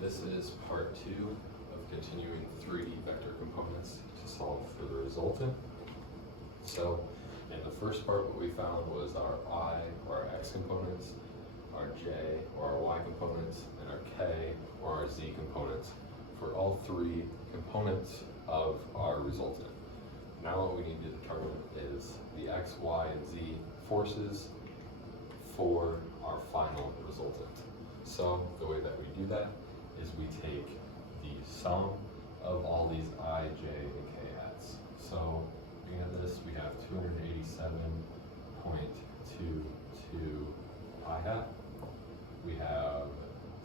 This is part 2 of continuing 3D vector components to solve for the resultant. So in the first part, what we found was our I or our X components, our J or our Y components, and our K or our Z components for all 3 components of our resultant. Now what we need to determine is the X, Y, and Z forces for our final resultant. So the way that we do that is we take the sum of all these I, J, and K hats. So looking at this, we have 287.22 I hat. We have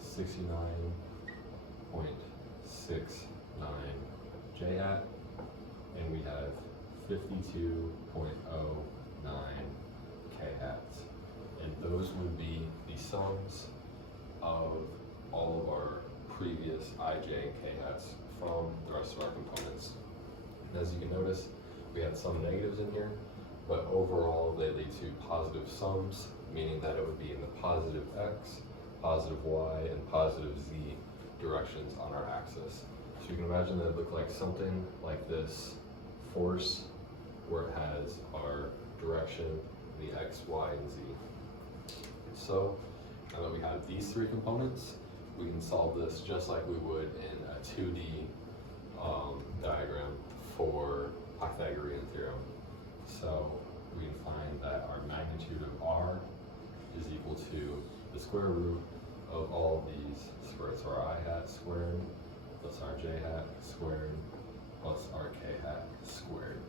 69.69 J hat, and we have 52.09 K hats. And those would be the sums of all of our previous I, J, and K hats from the rest of our components. And as you can notice, we had some negatives in here, but overall they lead to positive sums, meaning that it would be in the positive X, positive Y, and positive Z directions on our axis. So you can imagine that it looked like something like this force, where it has our direction, the X, Y, and Z. So now that we have these 3 components, we can solve this just like we would in a 2D diagram for Pythagorean theorem. So we can find that our magnitude of R is equal to the square root of all these squared. So our I hat squared plus our J hat squared plus our K hat squared.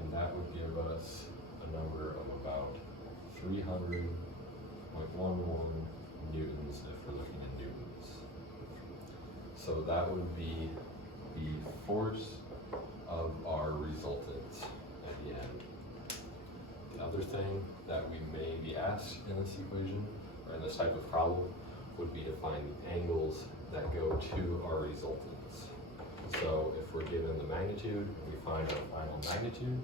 And that would give us a number of about 300.11 newtons if we're looking in newtons. So that would be the force of our resultant at the end. The other thing that we may be asked in this equation, or in this type of problem, would be to find the angles that go to our resultants. So if we're given the magnitude and we find our final magnitude,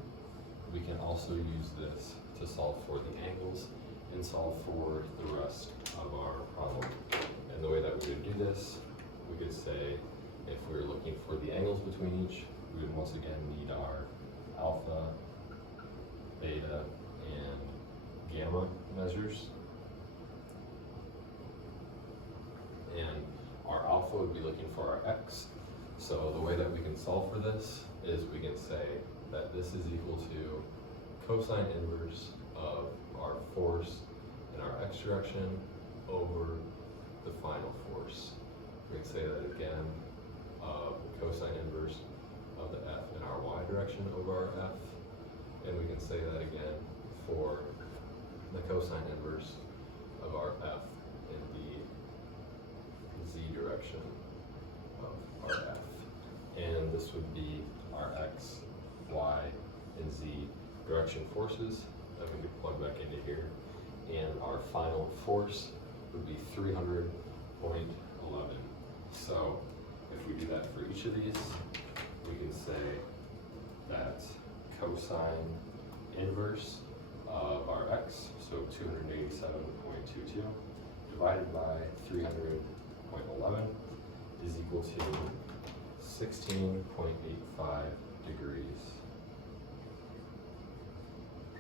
we can also use this to solve for the angles and solve for the rest of our problem. And the way that we would do this, we could say if we were looking for the angles between each, we would once again need our alpha, beta, and gamma measures. And our alpha would be looking for our X. So the way that we can solve for this is we can say that this is equal to cosine inverse of our force in our X direction over the final force. We can say that again, cosine inverse of the F in our Y direction over our F. And we can say that again for the cosine inverse of our F in the Z direction of our F. And this would be our X, Y, and Z direction forces that we could plug back into here. And our final force would be 300.11. So if we do that for each of these, we can say that cosine inverse of our X, so 287.22, divided by 300.11 is equal to 16.85 degrees,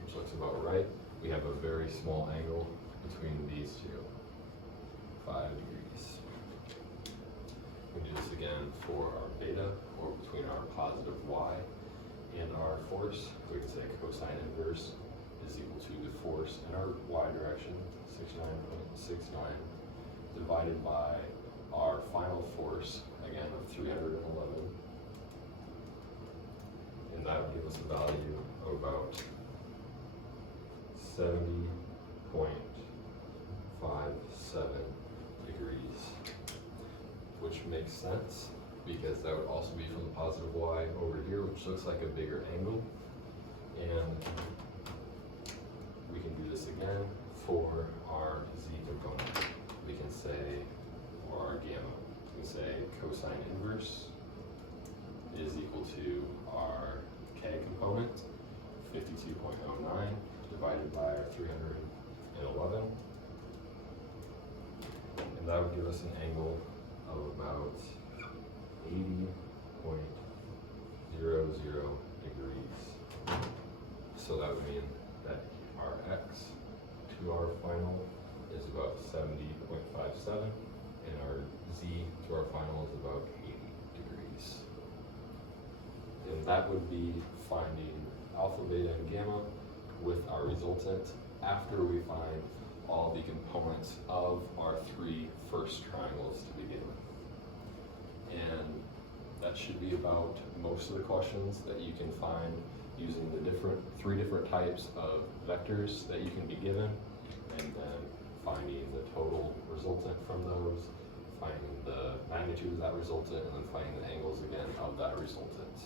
which looks about right. We have a very small angle between these two, 5 degrees. We do this again for our beta, or between our positive Y and our force. We can say cosine inverse is equal to the force in our Y direction, 69.69, divided by our final force, again of 311. And that would give us a value of about 70.57 degrees, which makes sense because that would also be from the positive Y over here, which looks like a bigger angle. And we can do this again for our Z component. We can say, or our gamma, we can say cosine inverse is equal to our K component, 52.09, divided by our 311, and that would give us an angle of about 80.00 degrees. So that would mean that our x to our final is about 70.57, and our z to our final is about 80 degrees. And that would be finding alpha, beta, and gamma with our resultant after we find all the components of our three first triangles to be given. And that should be about most of the questions that you can find using the three different types of vectors that you can be given, and then finding the total resultant from those, finding the magnitude of that resultant, and then finding the angles again of that resultant.